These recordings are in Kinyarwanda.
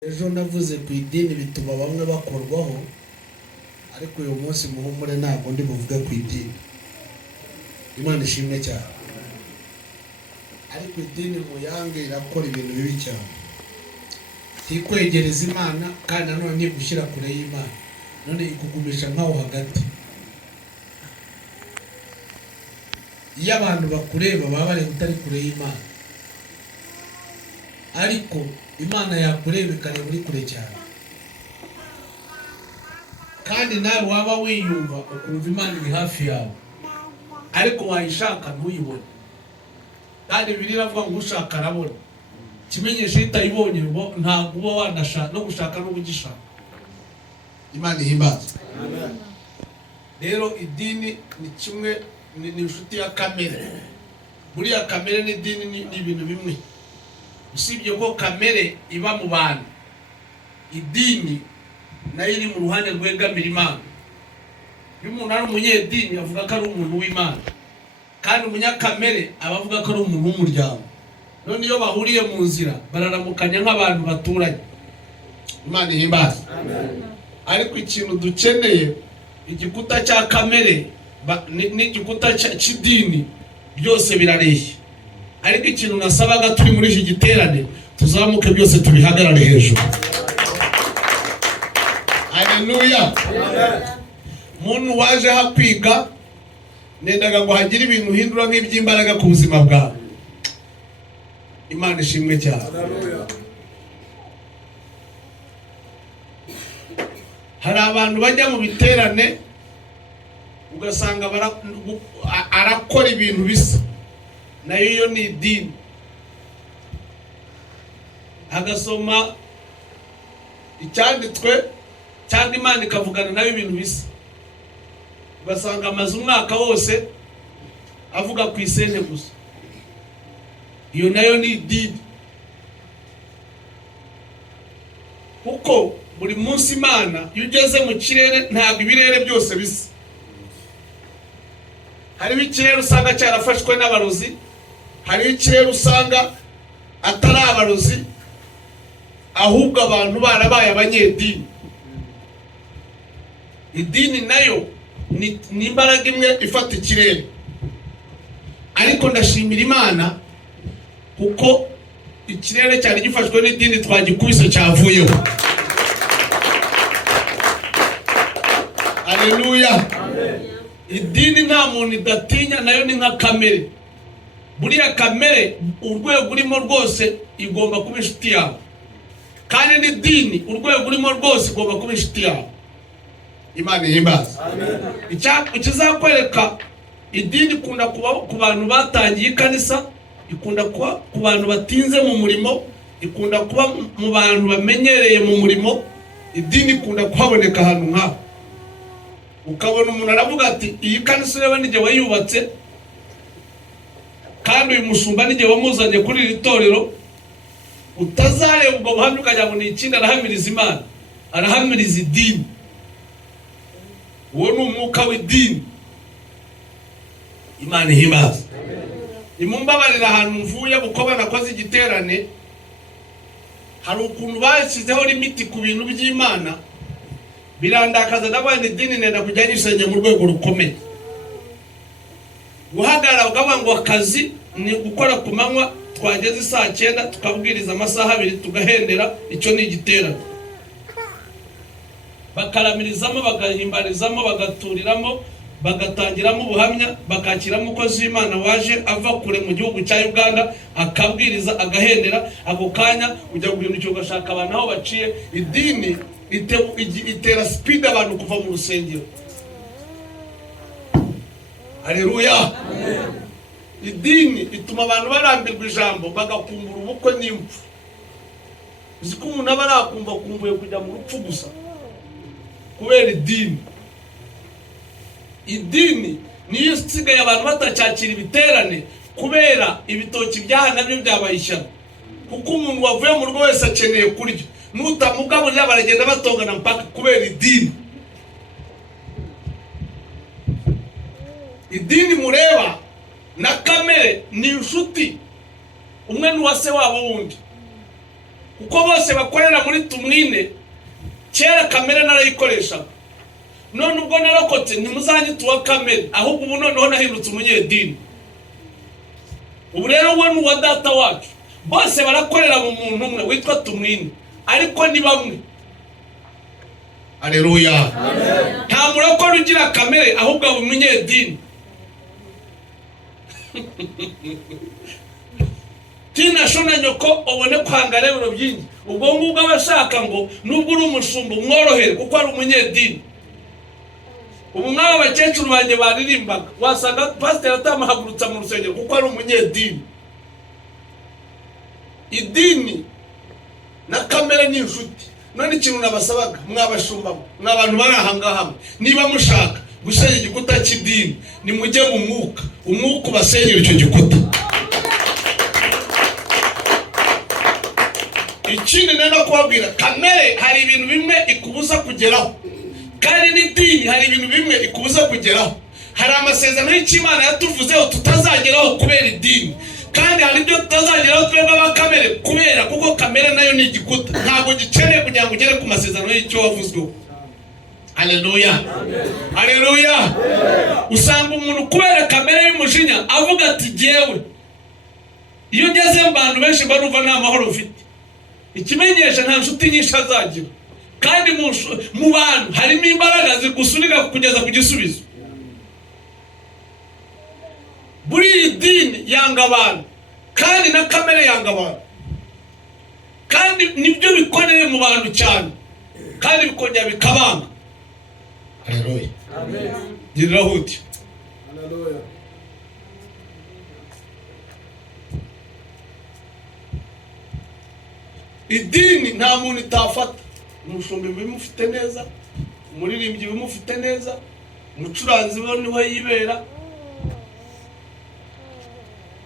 Ejo navuze ku idini bituma bamwe bakorwaho, ariko uyu munsi muhumure ntabwo ndi buvuge ku idini. Imana ishimwe cyane. Ariko idini muyange irakora ibintu bibi cyane, ikwegereza Imana kandi nanone ntigushyira kure y'Imana, none ikugumisha nkaho hagati. Iyo abantu bakureba baba bari utari kure y'Imana, ariko Imana yakureba ikareba uri kure cyane, kandi nawe waba wiyumva ukumva Imana iri hafi yawe, ariko wayishaka ntuyibone. Kandi Bibiliya iravuga ngo ushaka arabona. Kimenyesha itayibonye ntabwo uba wanashaka no gushaka no kugishaka. Imana ihimbaza. Amen. Rero idini ni kimwe ni inshuti ya kamere. Buriya kamere n'idini ni ibintu bimwe. Usibye ko kamere iba mu bantu, idini nayo iri mu ruhande rwegamira Imana. Iyo umuntu ari umunyedini avuga ko ari umuntu w'Imana, kandi umunyakamere aba avuga ko ari umuntu w'umuryango. None iyo bahuriye mu nzira bararamukanya nk'abantu baturanye. Imana ihimbaza. Amen. Ariko ikintu dukeneye, igikuta cya kamere n'igikuta cy'idini byose birareshya. Ariko ikintu nasabaga turi muri iki giterane, tuzamuke byose tubihagarare hejuru. Haleluya. Muntu waje hakwiga nendaga ngo hagire ibintu hindura nk'iby'imbaraga ku buzima bwawe. Imana ishimwe cyane. Hari abantu bajya mu biterane ugasanga arakora ibintu bisa, nayo iyo ni idini. Agasoma icyanditswe cyangwa Imana ikavugana nayo ibintu bisa, ugasanga amaze umwaka wose avuga ku isente gusa. Iyo nayo ni idini. Kuko buri munsi Imana iyo ugeze mu kirere ntabwo ibirere byose bisa. Hariho ikirere usanga cyarafashwe n'abarozi, hariho ikirere usanga atari abarozi ahubwo abantu barabaye abanyedini. Idini nayo ni imbaraga imwe ifata ikirere. Ariko ndashimira Imana kuko ikirere cyari gifashwe n'idini twagikubise cyavuyeho. Haleluya. Amen. Idini nta muntu idatinya, nayo ni nka kamere. Buriya kamere urwego urimo rwose igomba kuba inshuti yawe, kandi n'idini urwego urimo rwose igomba kuba inshuti yawe. Imana ihimbaza. Amen. Ikizakwereka idini ikunda kuba ku bantu batangiye ikanisa, ikunda kuba ku bantu batinze mu murimo, ikunda kuba mu bantu bamenyereye mu murimo. Idini ikunda kuhaboneka ahantu nk'aho. Ukabona umuntu aravuga ati iyi kanisa ureba nige wayubatse, kandi uyu mushumba nige wamuzanye kuri iri torero. Utazareba ubwo buhamya ukajya ngo ni ikindi arahamiriza Imana, arahamiriza idini. Uwo ni umwuka w'idini. Imana ihimbaza. Imumbabarira ahantu mvuye bukoba nakoze igiterane, hari ukuntu bashyizeho limiti ku bintu by'Imana, birandakaza n'abandi idini nenda kujya gisenge mu rwego rukomeye. Guhagarara ukavuga ngo akazi ni gukora ku manywa, twageze saa 9 tukabwiriza amasaha 2 tugahendera, icyo ni igiterane. Bakaramirizamo, bagahimbarizamo, bagaturiramo, bagatangiramo ubuhamya, bakakiramo uko z'Imana waje ava kure mu gihugu cya Uganda, akabwiriza agahendera. Ako kanya ujya guhindukira ugashaka abantu aho baciye. Idini itera speed abantu kuva mu rusengero. Haleluya. Amen. Idini ituma abantu barambirwa ijambo, bagakumbura ubukwe n'impfu. Uziko umuntu aba arakumva kumbuye kujya mu rupfu gusa kubera idini. Idini niyo isigaye abantu batacyakira ibiterane kubera ibitoki byaha nabyo byabayishyana. Kuko umuntu wavuye mu rugo wese akeneye kurya, nutamugaburira baragenda batongana mpaka kubera idini. Idini mureba na kamere ni inshuti, umwe n'uwase wabo wundi. kuko bose bakorera muri tumwine. Kera kamere narayikoresha, none ubwo narokotse ntimuzanyita uwa kamere, ahubwo ubu noneho nahindutse umunyedini. Ubu rero we n'uwa data wacu bose barakorera mu muntu umwe witwa tumwine, ariko ni bamwe. Haleluya. Nta murokore ugira kamere, ahubwo aba umunyedini. Tina shona nyoko ubone kwanga rero byinshi. Ubwo ngubwo abashaka ngo nubwo uri umushumba umworohere kuko ari umunyedini. Ubu mwaba bakecuru banje baririmbaga, wasanga pastor atamahagurutsa mu rusengero kuko ari umunyedini. Idini na kamere ni inshuti. None ikintu nabasabaga mwabashumba, mwabantu bari ahangaha, niba mushaka gusenya igikuta cy'idini, ni mujye mu mwuka, umwuka ubasenyera icyo gikuta. Ikindi neno kubabwira, kamere hari ibintu bimwe ikubuza kugeraho, kandi n'idini hari ibintu bimwe ikubuza kugeraho. Hari amasezerano y'Imana yatuvuzeho tutazageraho kubera idini, kandi hari ibyo tutazageraho twebwe abakamere kubera kuko kamere nayo ni igikuta, ntabwo gikeneye kugira ngo ugere ku masezerano y'icyo wavuzweho. Haleluya. Haleluya. Usanga umuntu kubera kamere y'umujinya avuga ati jewe iyo ngeze mu bantu benshi barumva nta mahoro ufite. Ikimenyesha nta nshuti nyinshi azagira, kandi mu bantu harimo imbaraga zigusunika kugeza ku gisubizo. Buri dini yanga abantu, kandi na kamere yanga abantu, kandi nibyo bikoreye mu bantu cyane, kandi bikongera bikabanga. Haleluya. Amen. Dirahudi. Haleluya. Idini nta muntu itafata. Umushumba bimufite neza, umuririmbyi bimufite neza, umucuranzi we niwe yibera.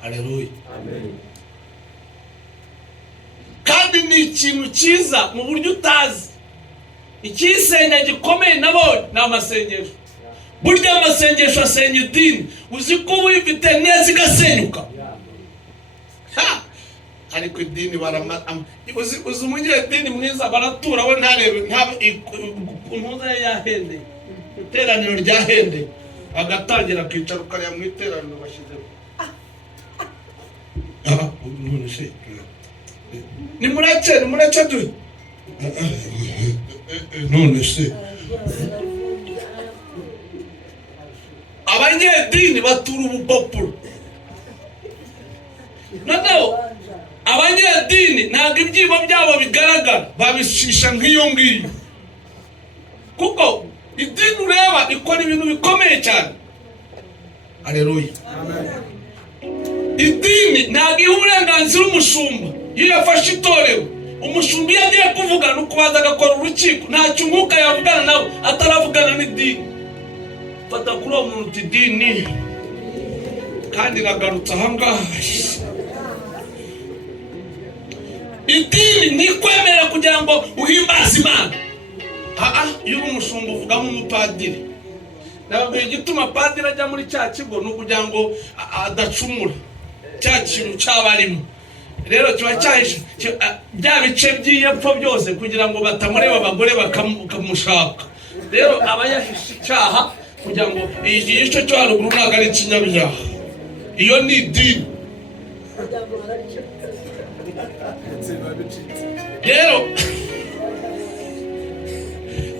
Haleluya. Amen. Kandi ni ikintu cyiza mu buryo utazi. Ikisenya gikomeye nabonye ni amasengesho. Burya amasengesho asenya idini, uzi ko wifite neza igasenyuka. Ariko idini uzi umunyedini mwiza baratura we ntarebe impuza yahende, iteraniro ryahende, agatangira kwicara ukariya mu iteraniro bashyizeho. None se ni murace du none se abanyedini batura ubupapuro. Noneho abanyedini ntabwo ibyibo byabo bigaragara, babishisha nk'iyo ngiyo, kuko idini ureba ikora ibintu bikomeye cyane. Haleluya. Idini ntabwo iha uburenganzira umushumba. Iyo yafashe itorero, umushumba iyo agiye kuvuga nuko baza agakora urukiko, ntacyo umwuka yavugana nawe ataravugana n'idini. Fata kuri uwo muntu uti idini kandi iragarutse ahangaha. Idini ni kwemera kugira ngo uhimbaze Imana. Iyo umushumba uvuga nk'umupadiri, ntabwo igituma padiri ajya muri cya kigo ni ukugira ngo adacumura cya kintu cyabarimo. Rero kiba cyahishe bya bice by'iyepfo byose kugira ngo batamureba abagore bakamushaka. Rero aba yahishe icyaha kugira ngo igice cyo haruguru ntabwo ari ikinyabyaha. Iyo ni idini. Rero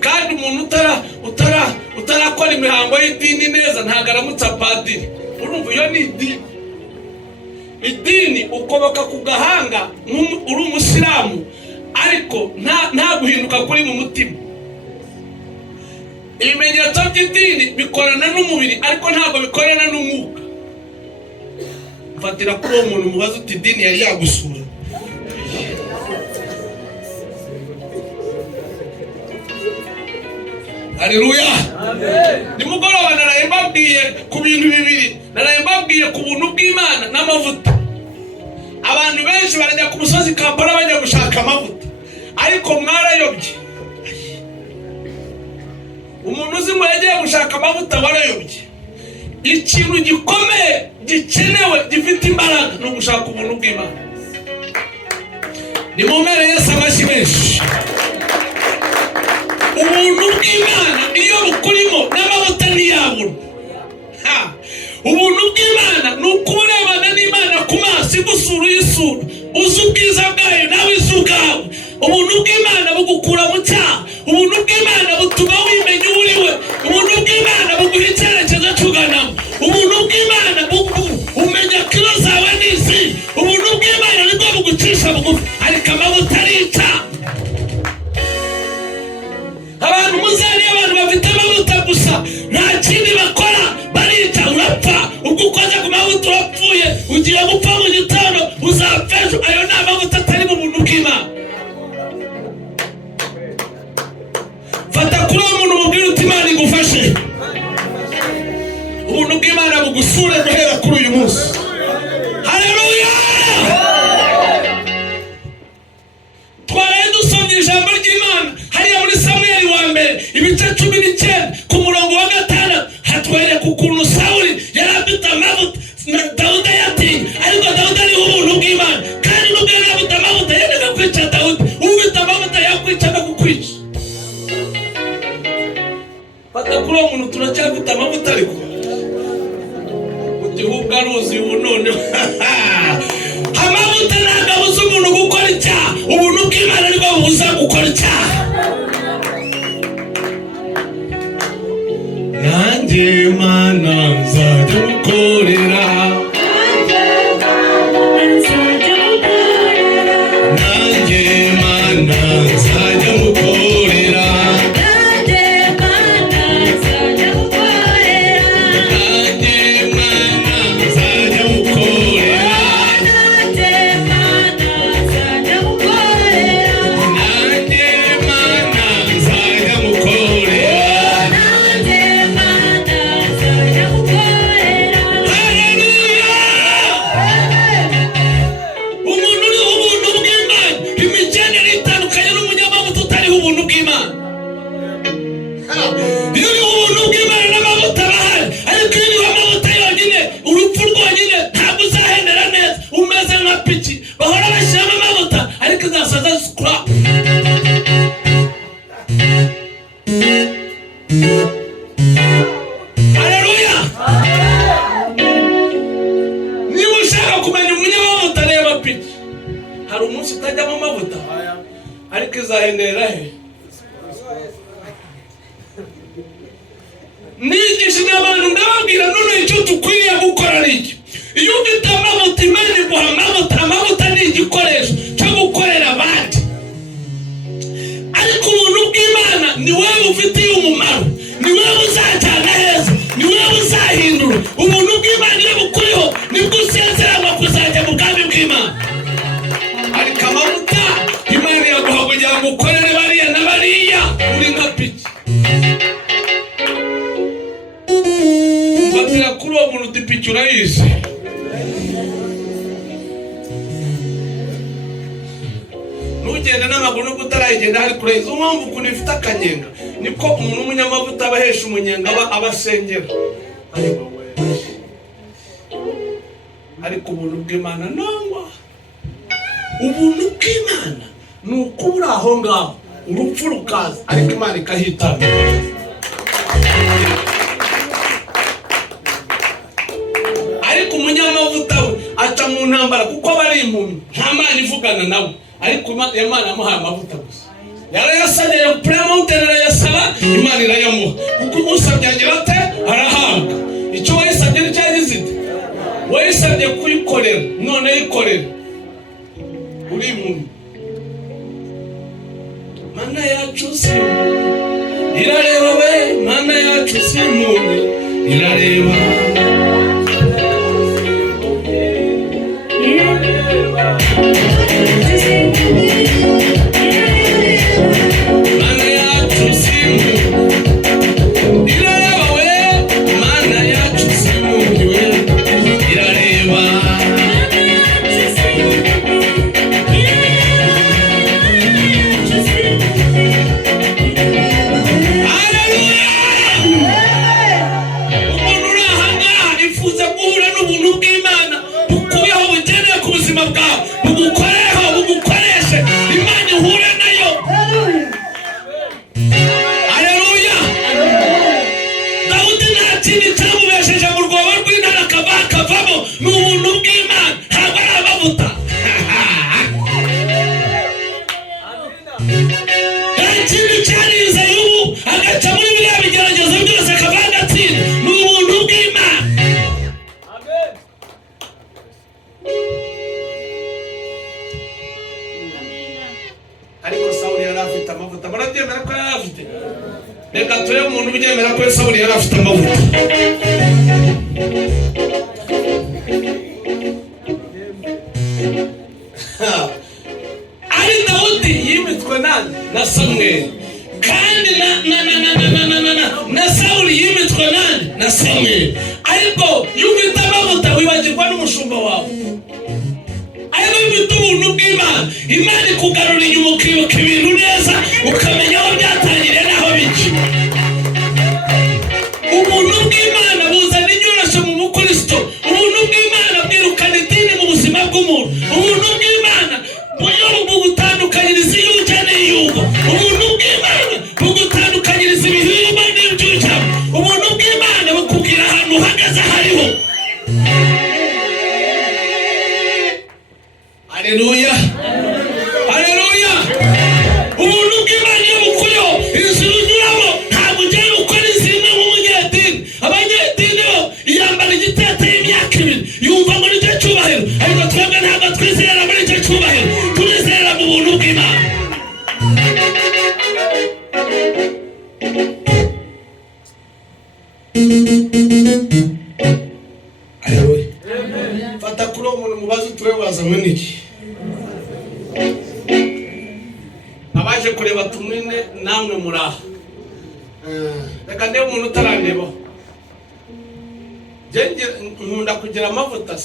kandi umuntu utarakora imihango y'idini neza ntabwo aramutsa padiri. Urumva iyo ni idini. Idini ukoboka ku gahanga uri umusilamu, ariko nta guhinduka kuri mu mutima. Ibimenyetso by'idini bikorana n'umubiri, ariko ntabwo bikorana n'umwuka. Mfatira kuri uwo muntu mubaza uti idini yari yagusura. Haleluya. Amen. Nimugoroba naraye mbabwiye ku bintu bibiri. Naraye mbabwiye ku buntu bw'Imana n'amavuta. Abantu benshi barajya ku musozi Kampala bajya gushaka amavuta, ariko mwarayobye. Umuntu uzi ngo yagiye gushaka amavuta warayobye. Ikintu gikomeye gikenewe gifite imbaraga no gushaka ubuntu bw'Imana. ni mumere Yesu amashyi menshi. Ubuntu bw'Imana iyo bukurimo n'amavuta ntiyabura. Ubuntu bw'Imana ni ukurebana n'Imana ku maso igusura uyisura, uzi ubwiza bwayo nawe izi ubwawe. Ubuntu bw'Imana bugukura mu cyaha. Ubuntu bw'Imana butuma wimenya uwo uri we. Ubuntu bw'Imana buguha icyerekezo cy'uganamo. Ubuntu bw'Imana umenya kilo zawe n'izi. Ubuntu bw'Imana nibwo bugucisha bugufi, ariko amavuta arica. Abantu muzari abantu bafite amavuta gusa nta kindi bakora, barica urapfa. Ubwo ukoze ku mavuta urapfuye, ugiye gupfa mu gitondo, uzapfa ejo. Ayo ni amavuta atari mu buntu bw'Imana. Fata kuri uwo muntu umubwire uti Imana igufashe. Ubuntu bw'Imana bugusure guhera kuri uyu munsi. Haleluya! Twaraye dusomye ijambo ry'Imana hariya muri Samweli wa mbere ibice 19 ku murongo wa 6. Hatwereka ukuntu Sawuli yari afite amavuta Dawudi yatinye, ariko Dawudi ariho ubuntu bw'Imana. Kandi nubwo yari afite amavuta yendaga kwica Dawudi, ufite amavuta yakwica no kukwica. Fata kuri uwo muntu turacyafite amavuta ariko igihugu aruzi ubu none. Amavuta ntabwo abuza umuntu gukora icyaha, ubuntu bw'Imana nibwo bubuza gukora icyaha. Nanjye Mana nzajya gukorera, nanjye Mana nzajya gukorera, hari umunsi utajyamo amavuta ariko izahenderera he. Nigishije abantu ndababwira none icyo tukwiriye gukora n'iki. Iyo ufite amavuta Imana iguha amavuta. Amavuta ni igikoresho cyo gukorera abandi, ariko ubuntu bw'Imana ni wowe bufitiye umumaro, ni wowe buzajyana heza, ni wowe buzahindura. Ubuntu bw'Imana iyo bukuriho nibwo usezeranwa kuzajya mu bwami bw'Imana. Ariko amavuta Imana yaguha kugira ngo ukorere bariya na bariya uri nka piki. Mbatira kuri uwo muntu uti piki urayizi. Nugenda n'amaguru nubwo utarayigenda hari kureza. Impamvu ukuntu ifite akanyenga niko umuntu w'umunyamavuta abahesha umunyenga abasengera. Ariko ubuntu bw'Imana nangwa. Ubuntu bw'Imana ni ukubura aho ngaho urupfu rukaza, ariko Imana ikahitana. Ariko umunyamavuta we aca mu ntambara kuko aba ari impumyi, nta Mana ivugana nawe, ariko Imana yamuhaye amavuta gusa. Yarayasabye ya Premonte yarayasaba, Imana irayamuha. Kuko umusabye agira ate arahabwa. Icyo wayisabye ni cyagize ite? Wayisabye kuyikorera, none yikorera. Uri impumyi. Mana yacu si irareba we, Mana yacu si impumyi irareba. Mana yacu si impumyi irareba we, Mana yacu si impumyi we irareba. Umuntu uri aha ngaha Ikintu cyarinze Yobu agaca muri biriya bigeragezo byose akavanga atsinda ni ubuntu bw'Imana. Amen. Ariko Sawuli yari afite amavuta. Barabyemera ko yari afite? Reka turebe umuntu ubyemera ko Sawuli yari afite amavuta. Ari Dawudi yimitswe na Samweli, kandi na Sawuli yimitswe na Samweli. Ariko iyo ufite amavuta wibagirwa n'umushumba wawe. Ariko iyo ufite ubuntu bw'Imana, Imana ikugarura inyuma ukibuka ibintu neza, ukamenya aho byatangiriye n'aho bica. Ubuntu bw'Imana buzana inyoroshyo mu mukristo. Ubuntu bw'Imana bwirukana idini mu buzima bw'umuntu. Ubuntu bw'Imana bugutandukanyiriza iy'ujya n'iy'ugo. Ubuntu bw'Imana bugutandukanyiriza ibihingwa n'iby'ujyamo. Ubuntu bw'Imana bukubwira ahantu uhagaze hariho. Haleluya, haleluya. Ubuntu bw'Imana iyo bukuriho, inzira unyuramo ntabwo ugenda ukora izindi nk'umunyedini. Abanyedini bo yambara igitete y'imyaka 2 yumva ngo nicyo cyubahiro, ariko twebwe ntabwo twizera muri icyo cyubahiro, turizera mu buntu bw'Imana. Haleluya. Fata kuri umuntu mubaze turebaza n'iki. Abaje kureba tumwine namwe muraha. Reka ndebe umuntu utarandeba. Nkunda kugira amavuta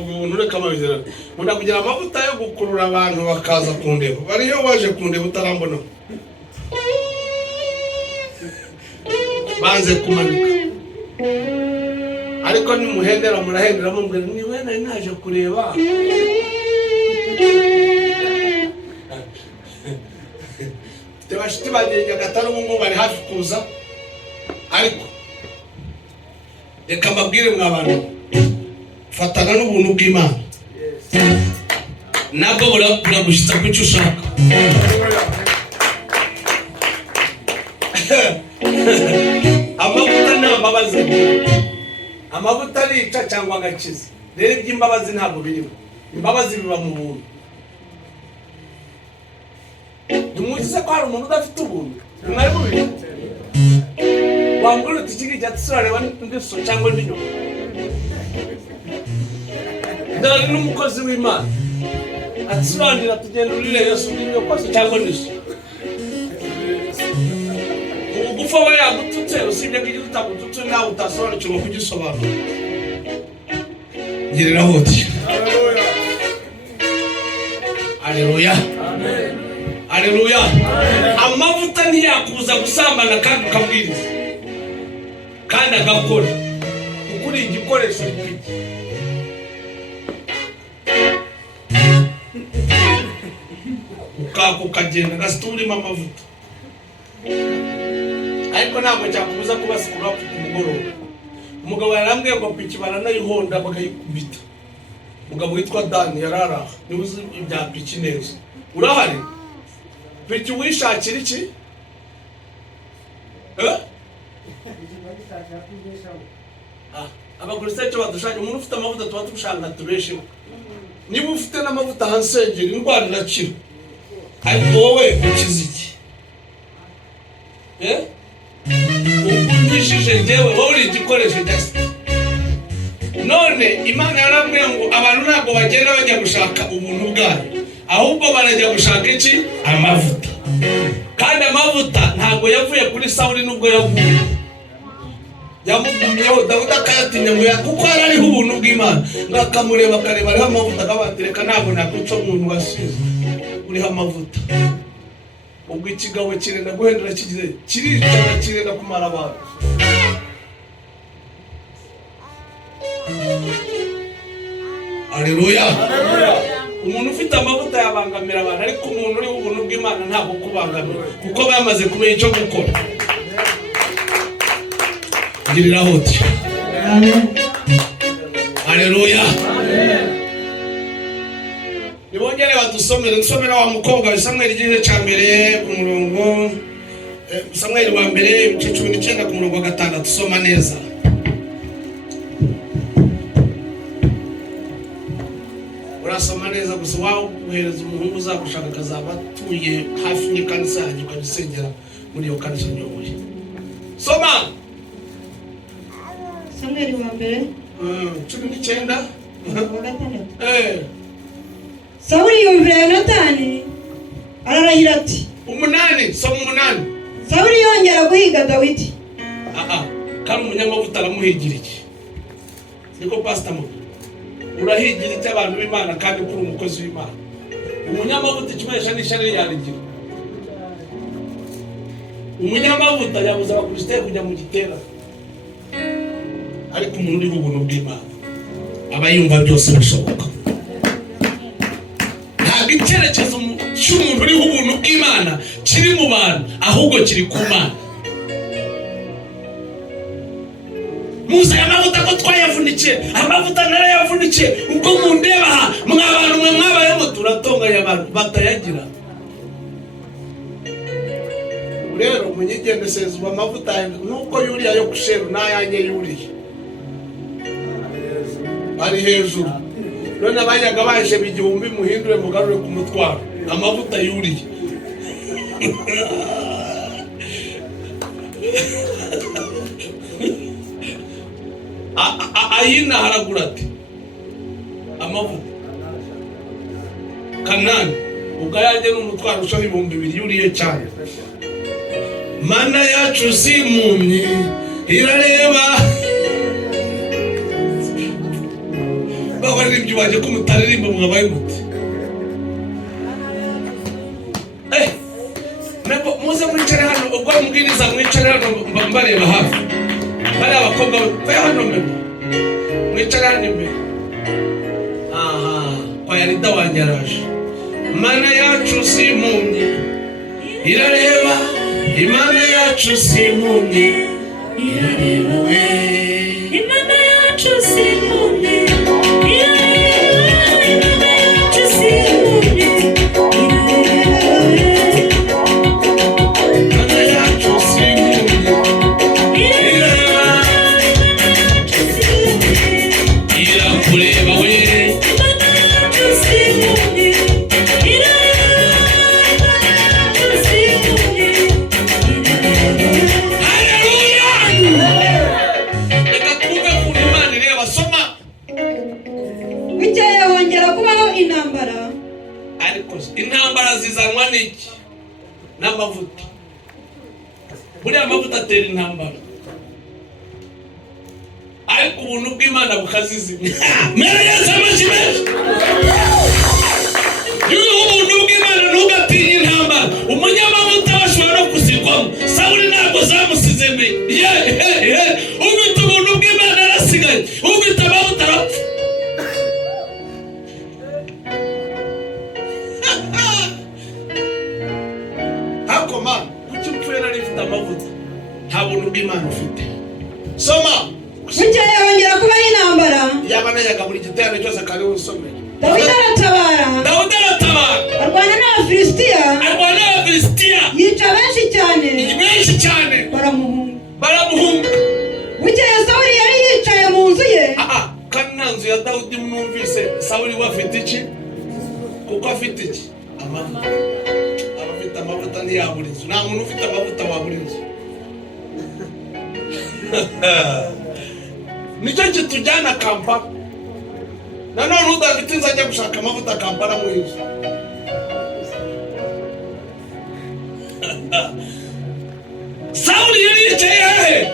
ubuntu reka mabizera. Nkunda kugira amavuta yo gukurura abantu bakaza kundeba. Bariyo waje kundeba utarambona. Banze kumanika. Ariko nimuhendera murahendera mumbwira ni wena naje kureba. Tebashiti bagenge gataro mu bari hafi kuza. Ariko reka mbabwire mw'abantu, fatana n'ubuntu bw'Imana. Nabwo buragushitsa ku cyo ushaka. Amavuta n'ambabazi. Amavuta arica cyangwa agakiza. Rero iby'imbabazi ntabwo birimo. Imbabazi biba mu buntu. Numugize ko hari umuntu udafite ubuntu. Mwari mubizi. Wambura utikigi cyatsareba n'ingeso cyangwa n'inyo. Ndari n'umukozi w'Imana. Atsurandira tugenda urire Yesu n'inyo kose cyangwa n'inyo. Ugufa we yagututse usibye ko igihe utabututse nawe utasobanukirwa kugisobanura. Girira hoti. Haleluya. Amen. Haleluya. Amavuta ntiyakubuza gusambana kandi ukabwiriza. Kandi agakora. Ukuri igikoresho gipiki. Ukagenda gasturima amavuta. Ariko ntabwo cyakubuza kubasikura ku mugoroba. Umugabo yarambwiye ngo piki baranayihonda bakayikubita. Umugabo witwa Dani yarara. Niwe uzi ibya piki neza. Urahari? Piki wishakira iki? Abagore se cyo badushaka umuntu ufite amavuta tuba tugushaka tubesheho. Niba ufite n'amavuta hansengera indwara irakira. Ariko wowe ukize iki? Ubunishije njyewe wowe uri igikoresho cyase. None Imana yarambwiye ngo abantu ntabwo bagenda bajya gushaka ubuntu bwayo, ahubwo barajya gushaka iki? Amavuta. Kandi amavuta ntabwo yavuye kuri Sawuli nubwo yaguye. Yamugumyeho Dawudi akayatinya ngo kuko ariho ubuntu bw'Imana. Ngakamureba akareba ariho amavuta akabatereka ntabwo nakwica umuntu wasize. Uriho amavuta. Ubwo ikigabo kirenda guhendera kigize kiricana kirenda kumara abantu. Haleluya. Umuntu ufite amavuta yabangamira abantu, ariko umuntu uri ubuntu bw'Imana ntabwo kubangamira kuko bamaze kumenya icyo gukora. Girira hoti. Haleluya. Nibongere dusomera wa mukobwa Samuel igice cya mbere ku murongo Samuel wa mbere ibice 19 ku murongo wa 6 dusoma neza. Urasoma neza gusa wawe uhereza umuhungu uzagushaka kazaba tuye hafi n'ikanisa yanyu ukabisengera muri iyo kanisa nyoboye. Soma Samuel wa mbere 19 Sawuli yumvira Yonatani ararahira ati 8 soma 8. Sawuli yongera guhiga Dawidi. Kandi umunyamavuta aramuhigira iki? Niko pastor mu urahigira iki abantu b'Imana kandi kuri umukozi w'Imana? Umunyamavuta kimesha n'ishari yarigira. Umunyamavuta yabuza abakristo kujya mu gitera. Ariko umuntu uri ubuntu bw'Imana abayumva byose bishoboka. Ntabwo icyerekezo cy'umuntu uri ubuntu bw'Imana kiri mu bantu ahubwo kiri ku Mana. Musa amavuta ko twayavunikiye, amavuta narayavunikiye, ubwo mundeba aha mwabantu mwe mwabayemo turatonganya abantu batayagira. Rero munyigendeseza amavuta nuko yuriya yo kusheru nayange yuriye ari hejuru. None abanyaga baje bigihumbi muhindure mugarure ku mutwaro amavuta yuriye. Ayina haragura ati amavuta Kanani ugayaje n'umutwaro usho 2,000 yuriye cyane. Mana yacu simumye irareba baba n'ibyo baje kumutaririmba mwabaye muti nabo muze mwicare hano ubwo mubwiriza mwicare hano mbareba hafi bari abakobwa be hano mbere mwicare hano imbere. Kwa yarida wanyaraje. Mana yacu simumye irareba, Imana yacu simumye irareba we, Imana yacu simumye irareba, Imana yacu simumye Imana yacu simumye irareba, irakureba we, Imana yacu simumye intambara zizanwa n'iki? N'amavuta. Buriya amavuta atera intambara, ariko ubuntu bw'Imana bukazizimya. Mere Yesu amashimwe. Ubuntu bw'Imana ntugatinye intambara. Umunyamavuta bashobora no kusigwamo. Sawuli ntabwo zamusize mbe. Ufite ubuntu bw'Imana arasigaye, ufite amavuta arapfa. Nta buntu bw'Imana ufite. Soma. Bukeye yongera kuba intambara. Yabana yaga buri gitero cyose kandi usomeye. Dawidi aratabara. Arwana n'Abafilisitiya. Yica benshi cyane. Baramuhunga. Bukeye Sawuli yari yicaye mu nzu ye. Kandi nta nzu ya Dawidi mwumvise Sawuli we afite iki? Kuko afite iki? Amavuta. Abafite amavuta ntiyabura inzu. Nta muntu ufite amavuta wabura inzu. Nicyo kitujyana Kampala. Nanone udafite inzu ajya gushaka amavuta Kampala mu inzu. Sawuli yari yicaye hehe?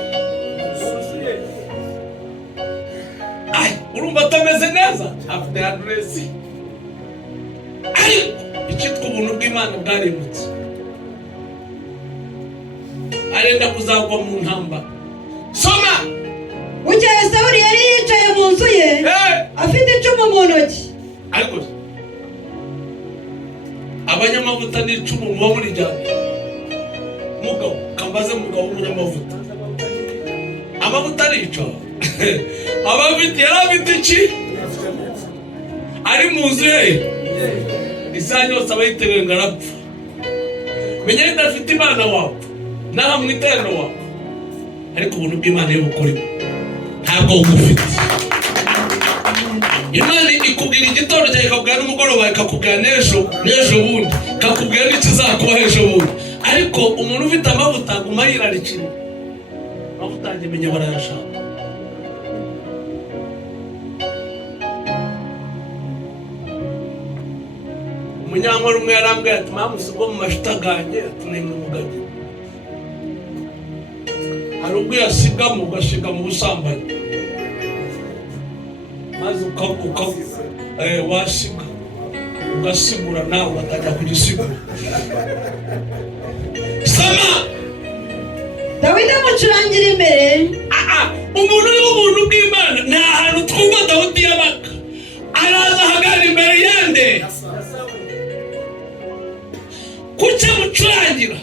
Urumva atameze neza? Afite adresi. Icyitwa ubuntu bw'Imana bwarimutse. Arenda kuzagwa mu ntambara. Soma. Bukeye Sawuli yari yicaye mu nzu ye afite icumu mu ntoki. Ariko abanyamavuta n'icumu muba muri jyana. Mugabo kambaze mugabo w'umunyamavuta. Amavuta arica. Abafite yarabite iki? Ari mu nzu ye. isaha yose abayiteruye ngo arapfa. Menya idafite Imana wawe naho mu iterano wawe, ariko ubuntu bw'Imana iyo bukora ntabwo bumufite. Imana ikubwira igitondo cyawe, ikakubwira n'umugoroba, ikakubwira n'ejo bundi, ikakubwira n'ikizakuba ejo bundi. Ariko umuntu ufite amavuta aguma yirarikira. Amavuta yanjye menya barayashaka. Umunyankore umwe yarambwiye ati mamusi ubwo mu mashita ganjye tunenga umugagi. Hari ubwo yasigamo ugasiga mu busambanyi, maze wasiga ugasigura nawe ugatajya kugisigura. Sama Dawidi amucurangira imbere. Umuntu uri ubuntu bw'Imana nta hantu twumva Dawidi yabaga. Araza ahagana imbere yande kuca mucurangira.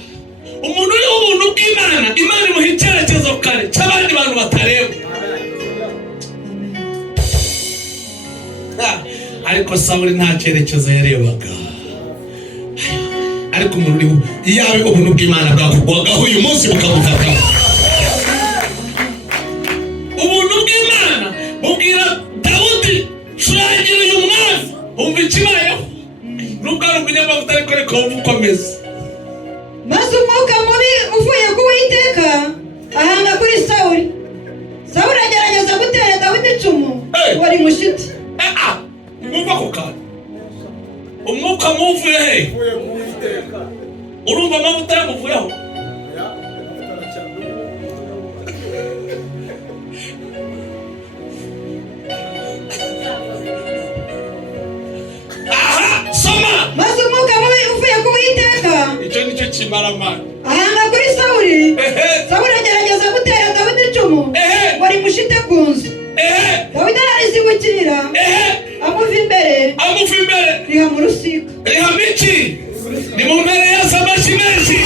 Umuntu uri ubuntu bw'Imana, Imana imuha icyerekezo kare cy'abandi bantu batareba. Ariko Sawuli nta cyerekezo yarebaga. Ariko umuntu uri iyawe ubuntu bw'Imana bwakugwagaho uyu munsi bukamufataho. Ubuntu bw'Imana bubwira Dawudi curangira uyu mwami umva ikibayeho. Nubwo ari umunyamavuta ariko reka wumva uko ameze. Maze umwuka mubi uvuye ku Uwiteka ahanga kuri Sawuli. Sawuli agerageza gutera Dawidi icumu wari mushiti. Mwumva ko kandi umwuka muvuye he? Urumva amavuta yamuvuyeho? Soma. Maze umwuka mubi uvuye ku Uwiteka icyo nicyo kimaramana ahanga kuri Sawuli. Sawuli agerageza gutera Dawidi icumu wari mushite ku nzu. Dawidi ararizibukira amuva imbere riha mu rusika. Riha miki ni mu mbere ya samashi menshi.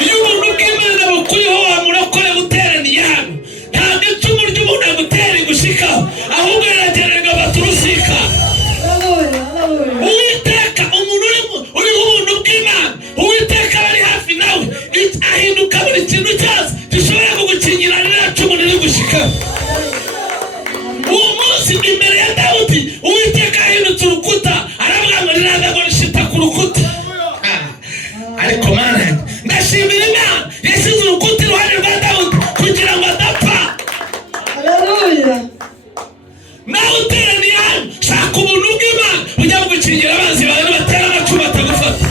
Iyo ubuntu bw'Imana bukuriho wa murakore guteraniye hano, ntabwo icumu ry'umuntu agutera gushikaho, ahubwo yaragerega baturusika. Uwiteka umuntu uri ubuntu bw'Imana, Uwiteka ari hafi nawe, ahinduka buri kintu cyose gishobora kugukingira ririya cumu riri gushikaho. Uwo munsi imbere ya Dawudi Uwiteka ahindutse urukuta, aravuga ngo riraza ngo rishita ku rukuta. Ariko Mana ndashimira Imana yasize urukuta iruhande rwa Dawudi kugira ngo adapfa. Haleluya. Nawe uteraniye hano, shaka ubuntu bw'Imana bujya bugukingira abanzi bawe nibatera amacumu batagufata.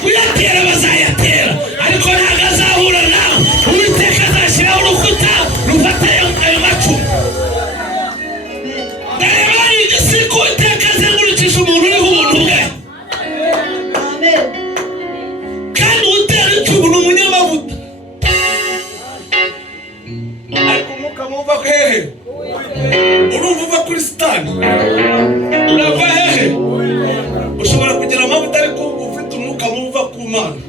Kuyatera bazayatera, ariko ntabwo azahura nawe. Uwiteka azashyiraho urukuta rufata ayo macumu. Ndareba igisiga Uwiteka azengurukisha umuntu uriho ubuntu bwe. Kandi utera icumu ni umunyamavuta. Ariko umwuka muva hehe? Urumva uva kuri sitani? Urava hehe? Ushobora kugira amavuta ariko ufite umwuka muva ku Mana.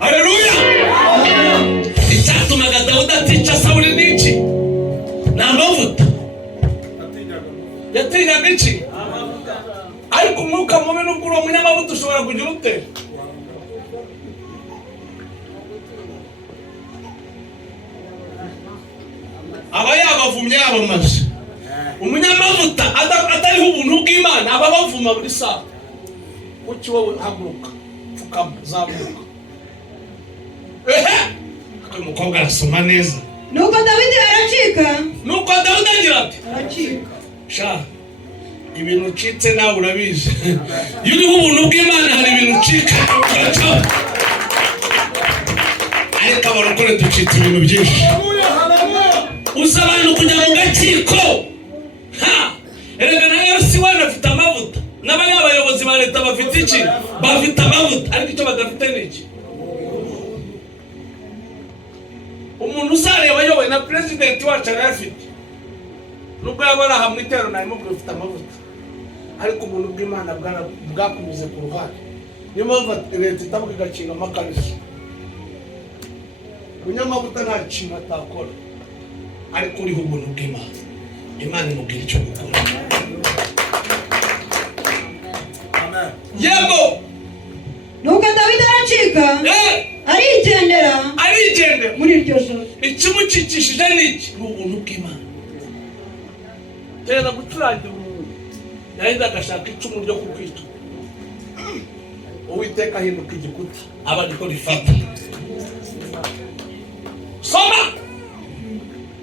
Haleluya. Icyatumaga Dawudi atica Sawuli ni iki? Ni amavuta. Yatinyaga iki? Ariko umwuka mubi nubwo uri umunyamavuta ushobora kugira ute? Aba yabavumye yabamaze. Umunyamavuta atariho ubuntu bw'Imana aba bavuma buri saa. Kuki wowe haguruka pfukama zamuka. Ako mukobwa arasoma neza. Nuko Dawidi aracika. Nuko Dawidi agira ati Aracika. Sha ibintu ucitse nawe urabizi. Iyo uriho ubuntu bw'Imana hari ibintu ucika. Ariko abarokore ducitse ibintu byinshi. Uza abantu kujya mu gakiko. Erega nayo si wana afite amavuta. N'abari abayobozi ba leta bafite iki? Bafite amavuta. Ariko icyo badafite ni iki? Umuntu uzareba ayoboye na president wacu arayafite. Nubwo yaba ari aha mu iterano narimo ufite amavuta. Ariko ubuntu bw'Imana bwakunyuze ku ruhande. niyo mpamvu leta itabuka igakinga amakanisa. Umunyamavuta nta kintu atakora, ariko uriho ubuntu bw'Imana. Imana imubwira icyo gukora. Yego nuko Dawidi aracika arigendera muri iryo joro. Ikimukikishije ni iki? Ubuntu bw'Imana. Tera gucurangira umuntu yahita agashaka icumu ryo kukwica. Uwiteka ahinduka igikuta aba ariko rifata. Soma.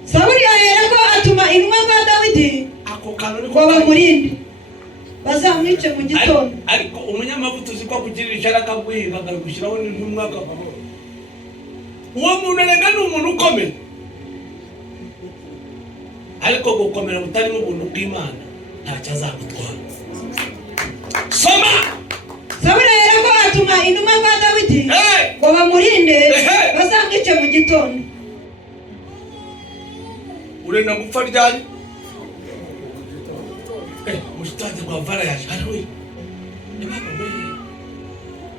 Sawuli aherako atuma intumwa kwa Dawidi ako kantu ngo bamurinde bazamwice mu gitondo. Ariko umunyamavuta uzi ko kugirira ishara akaguhinga akagushyiraho n'intumwa akavamo. Uwo muntu rega ni umuntu ukomeye, ariko gukomera butari mu buntu bw'Imana ntacyo azagutwara. Soma. Sawuli aherako atuma intumwa kwa Dawidi ngo bamurinde bazamwice mu gitondo. Urenda gupfa ryari? Mushitanje kwa vara yaje hariwe.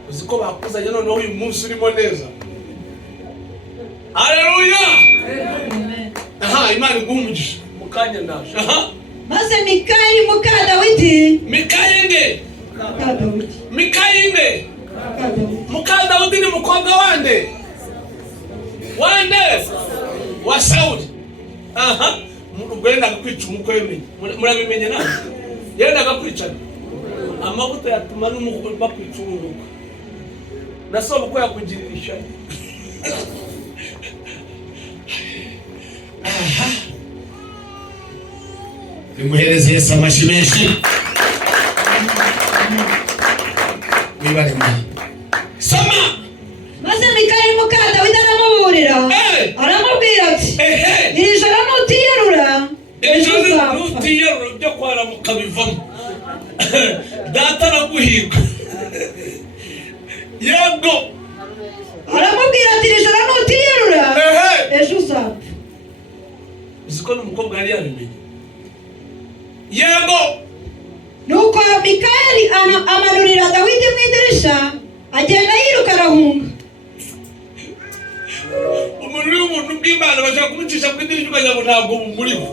Uzi ko bakuzanye noneho uyu munsi urimo neza. Haleluya. Amen. Aha, Imana igumugisha mukanya ndaje. Aha. Maze Mikali muka Dawidi. Mikali nde? Mikali nde? Muka Dawidi ni mukobwa wande? Wande? Wa Sauli. Aha. Mugenda kwica umukwe wemenye. Murabimenye nawe. Yenda gakwica. Amavuta yatuma n'umukwe bakwica umukwe. Nasoba ko yakugiririsha. Aha. Imuhereze Yesu amashi menshi. Wibarima. Soma. Maze Mikali muka Dawidi aramuburira. Aramubwira ati iri joro nutiyerura byo kwara mukabivamo. Data araguhiga. Yego. Aramubwira ati iri joro nutiyerura ejo uzapfa. Uziko n'umukobwa yari yabimenye. Yego. Nuko Mikali amanurira Dawidi mu idirisha agenda yiruka arahunga. Umuntu bw'Imana bashaka kumucisha mu idirishya ukajya ngo ntabwo muriho,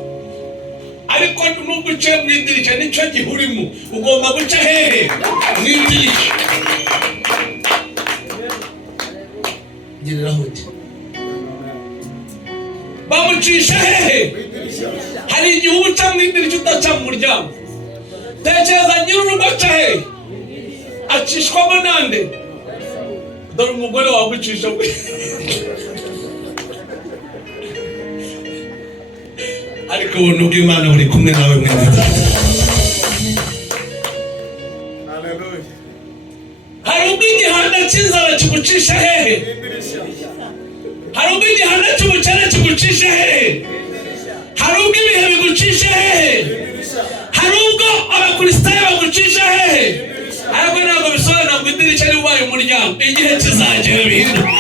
ariko nubwo uciye mu idirishya nicyo gihurimo ugomba guca hehe mu idirishya. Gereraho uti bamucisha hehe? Hari igihe uca mu idirishya udaca mu muryango. Tekereza nyir'urugo aca hehe? Acishwamo nande? Dore umugore wagucisha ariko ubuntu bw'Imana buri kumwe nawe mwene. Haleluya. Hari ubwo igihanda cy'inzara kigucisha hehe? Hari ubwo igihanda cy'ubukene kigucisha hehe? Hari ubwo ibihe bigucisha hehe? Hari ubwo abakristayo bagucisha hehe? Ariko ntabwo bisobanura ngo idirishya ribaye umuryango. Igihe kizagera bihinduka.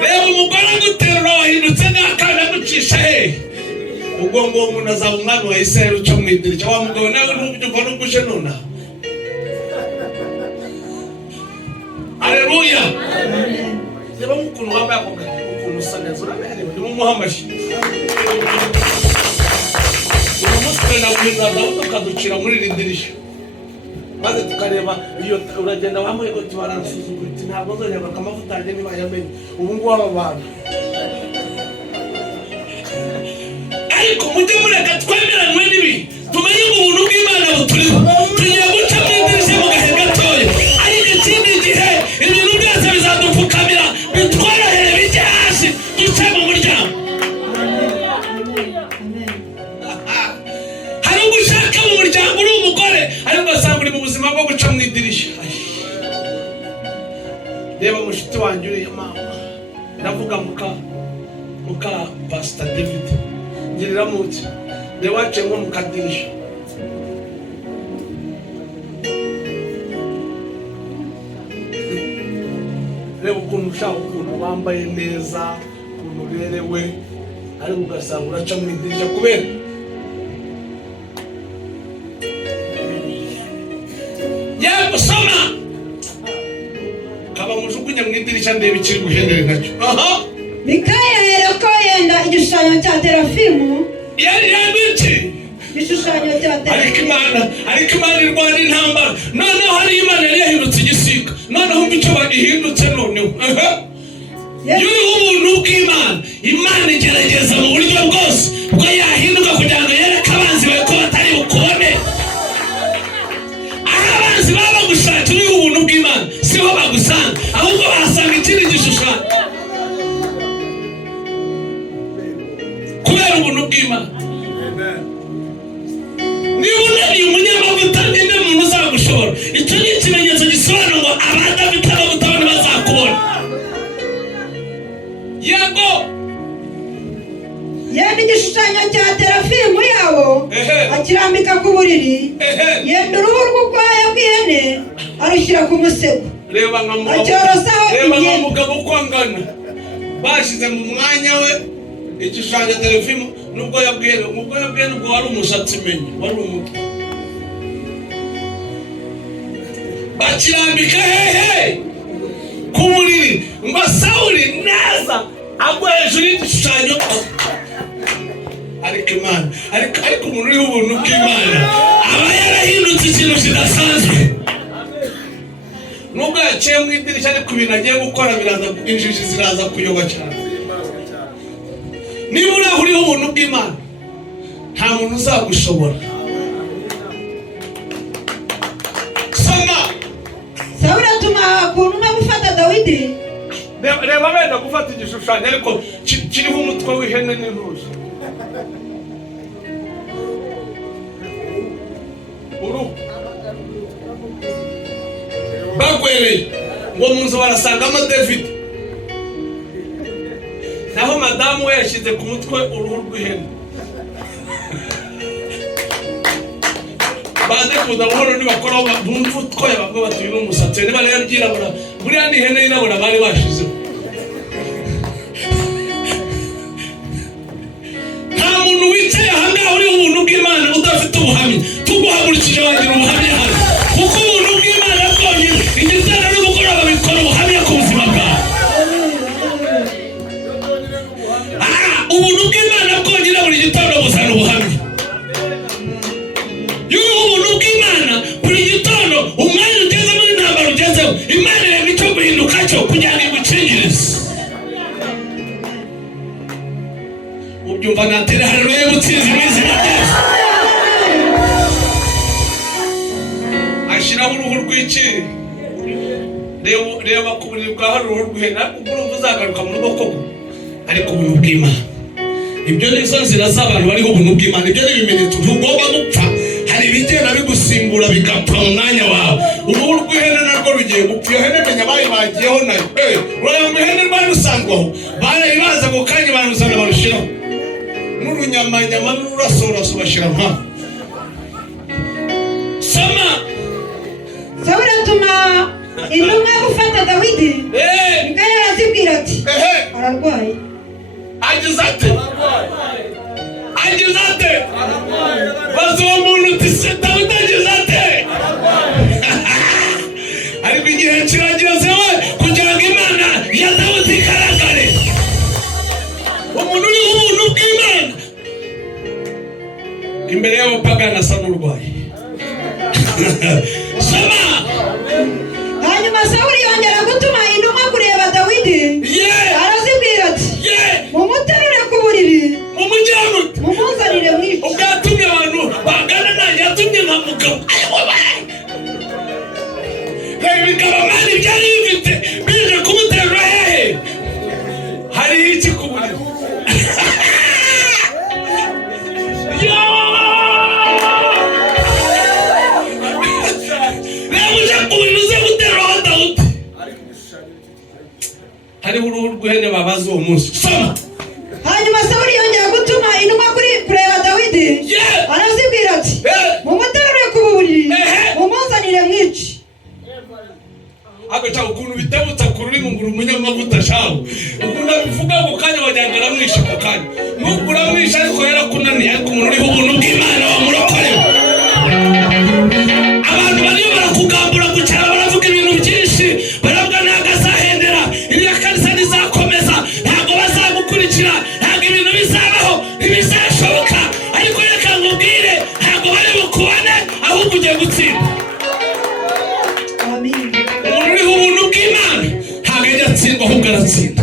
Reba umugore aguterura wahindutse n'akana agucisha hehe? Ubwo ngo umuntu azaba umwami wa Isirayeli uca mu idirishya. Wa mugabo nawe ntubyumva n'ugushe nonaha. Haleluya. Reba ukuntu wambaye ako gati, ukuntu usa neza, uraberewe, nimumuhe amashyi. Uyu munsi twenda guhindura tukaducira muri iri dirishya, maze tukareba iyo uragenda wambaye ngo tubaransuzugura uti ntabwo nzongera amavuta yanjye niba yamenye. Ubu ngubu aba bantu ariko mujye mureka twemeranwe n'ibi tumenye ngo ubuntu bw'Imana buturiho. Tugiye guca mu idirishya mu gahe gatoya, ariko ikindi gihe ibintu byose bizadupfukamira bitworohere bijye hasi duce mu muryango. Hari ugushaka mu muryango uri umugore ariko ugasanga uri mu buzima bwo guca mu idirishya. Reba mushiti wanjye uriya mama, ndavuga muka Pastor David ngirira muti reba waciye nko mu kadirisha. Reba ukuntu ushaka, ukuntu wambaye neza, ukuntu uberewe, ariko ugasanga uraca mu idirishya kubera gusoma kaba mujugunya mu idirishya ndeba ikiri guhendera nacyo. Mikaya aherako yenda igishushanyo cya terafimu. Yari yanditse igishushanyo cya terafimu. ariko Imana irwana intambara. Noneho hari Imana yari yahindutse igisiga. Noneho umva icyo bagihindutse noneho. Y'uriho ubuntu bw'Imana. Imana igerageza mu buryo bwose bwo yahinduka kugira ngo yereke abanzi bawe ko batari bukubone. Aho abanzi baba bagushaka uriho ubuntu bw'Imana siho bagusanga, ahubwo bahasanga ikindi gishushanyo kubera ubuntu bw'Imana. Niba unaniye umunyamavuta ninde muntu uzagushobora? Icyo ni ikimenyetso gisobanura ngo abadafite amavuta bane bazakubona. Yego yenda igishushanyo cya terafimu yabo akirambika ku buriri. Yenda uruhu rw'ubwoya bw'ihene arushyira ku musego. Reba nka mugabo uko angana bashyize mu mwanya we igishushanyo terafimu n'ubwoya bw'ihene. Ubwoya bw'ihene ubwo wari umusatsi menye, wari umutwe. Bakirambika hehe ku buriri ngo Sawuli neza agwa hejuru y'igishushanyo. Ariko Imana, ariko umuntu uriho ubuntu bw'Imana aba yarahindutse ikintu kidasanzwe. Nubwo yaciye mu idirishya ariko ibintu agiye gukora biraza, injiji ziraza kuyoba cyane. Niba uriho ubuntu bw'Imana nta muntu uzagushobora. Soma Sawuli atuma ukuntu no gufata Dawidi. Reba benda gufata igishushanyo ariko kiriho umutwe w'ihene n'intuzi. Bagwereye ngo mu nzu barasangamo David, naho madamu we yashyize ku mutwe uruhu rw'ihene. Baze kuza buhoro nibakoraho bumva utwoya bamwe batuye n'umusatsi niba rero byirabura buriya ni ihene yirabura bari bashizeho. Nta muntu wicaye ahangaha uriho ubuntu bw'Imana udafite ubuhamya. Tuguhagurukije wagira ubuhamya hano kuko ubuntu bw'Imana bwonyine igitsina n'umugoroba bikora ubuhamya ku buzima bwawe. Ubuntu bw'Imana bwonyine buri gitondo buzana ubuhamya. Y'uriho ubuntu bw'Imana buri gitondo umwanya ugezemo n'intambara ugezeho Imana ireba icyo guhinduka cyo kugira ngo igukingirize. Ubyumva natera haleluya y'ubutsinzi mu izina rya Yesu. Ashyiraho uruhu rw'ikiri. Reba ku buriri bwawe hari uruhu rw'ihene ariko urumva uzagaruka mu rugo koko. Ariko ubuntu bw'Imana, ibyo nizo nzira z'abantu bariho ubuntu bw'Imana. Ibyo ni ibimenyetso ntugomba gupfa. Hari ibigenda bigusimbura bigapfa mu mwanya wawe. Uruhu rw'ihene narwo rugiye gupfa. Iyo hene menya bayibagiyeho nayo. Urayumva ihene rwari rusangwaho barayibaza ngo kanya bararuzana barushiraho n'urunyamanyama n'ururasoraso bashyira mpamvu. Soma Sawuli atuma intumwa gufata Dawidi. Mikaya arazibwira ati ararwaye. Agize ate? Baza uwo muntu uti se Dawidi agize ate? Ariko igihe kirageze we kugira ngo Imana ya Dawidi igaragare. Umuntu uriho ubuntu bw'Imana imbere y'abapagani asa n'urwaye. Soma hanyuma Sawuli yongera gutuma intumwa kureba Dawidi. Arazibwira ati mumuterure ku buriri mumuzanire mwice. Ubwo yatumye abantu bangana nanjye, yatumye nka mugabo. Ibigabo mani byari bifite bije kumuterura hehe? Hariho iki ku buriri? Hariho uruhu rw'ihene babaza uwo munsi. Soma hanyuma Sawuli yongera gutuma intumwa kureba Dawidi. Arazibwira ati mumuterure ku buriri mumuzanire mwice. Agaca ukuntu bitebutsa ku rurimi ngo umunyamavuta shaho ukunda bivuga ngo kanya wajyangara mwishe ku kanya nubwo uramwishe ariko yarakunaniye. Ariko umuntu uriho ubuntu bw'Imana wamurokorewe. Abantu bariyo barakugambura aratsinda.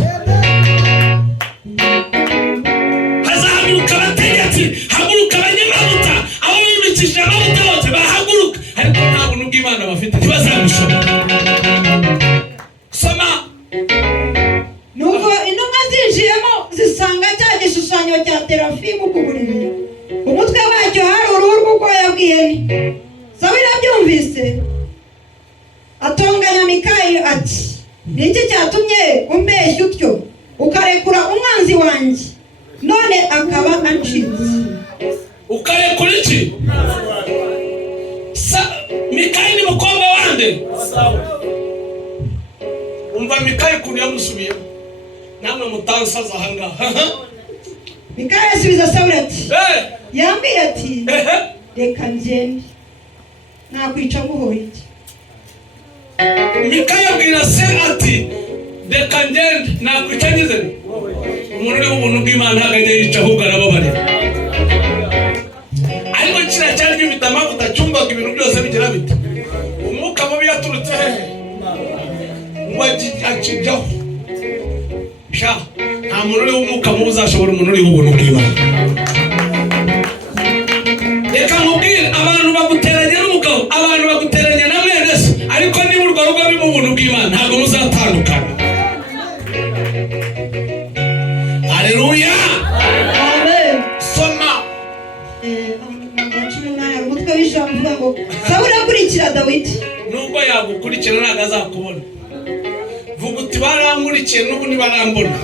Hazahaguruka abategetsi, haguruka abanyamavuta, abo bimikije amavuta bose bahaguruka, ariko nta buntu bw'Imana bafite ntibazagushobora. Soma. Nuko intumwa zinjiyemo zisanga cya gishushanyo cya terafimu ku buriri, umutwe wacyo hari uruhu rw'ubwoya bw'ihene. Sawuli abyumvise atonganya Mikali ati, ni iki cyatumye umbeshya utyo ukarekura umwanzi wanjye, none akaba ancitse? Ukarekura iki? Mikali ni mukobwa wande. Umva Mikali kuri yamusubiyemo, namwe mutansaza ahangaha. Mikali asubiza Sawuli ati, yambwiye ati, reka ngende, nakwica nguhoye iki? Mikali abwira se ati, reka ngende, nakwica ngize. Umuntu uri ubuntu bw'Imana ntabwo ajya yica, ahubwo arababarira. Ariko kiriya cyari gifite amavuta, cyumvaga ibintu byose bigira biti. Umwuka mubi yaturutse hehe? Ngo akijyaho. Sha, nta muntu uri umwuka mubi uzashobora umuntu uri ubuntu bw'Imana. Reka nkubwire, abantu baguteranya n'umugabo, abantu baguteranya na mwene se, ariko niba urwo rugo ruri mu buntu bw'Imana ntabwo muzatandukana. Haleluya. Amen. Soma. Umutwe w'ijambo uvuga ngo Sawuli akurikira Dawidi. Nubwo yagukurikira ntabwo azakubona. Vuga uti barankurikiye n'ubu ntibarambona.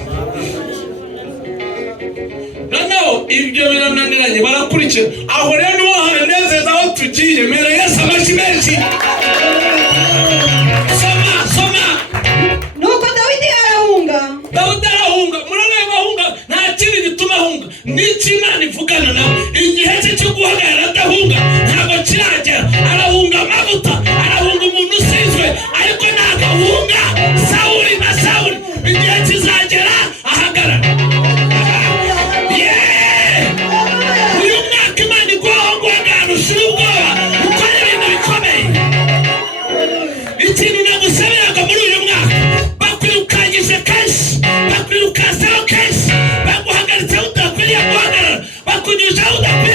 Noneho ibyo birananiranye barakurikira. Aho rero niho hanezeza aho tugiye. Mere Yesu amashyi menshi. Soma. Nuko Dawidi arahunga. Dawidi arahunga. Muranaye bahunga. Nta kindi gituma ahunga. N'iki Imana ivugana nawe. Igihe cye cyo guhagarara adahunga ntabwo kiragera. Arahunga amavuta, arahunga umuntu usizwe, ariko ntabwo ahunga Sawuli na Sawuli. Igihe kizagera ahagarara. Uyu mwaka Imana iguha guhagarara ushira ubwoba, ukora ibintu bikomeye. Ikintu nagusabiraga muri uyu mwaka, bakwirukanyije kenshi, bakwirukansaho kenshi, baguhagaritse aho udakwiriye guhagarara, bakunyuze aho udakwiriye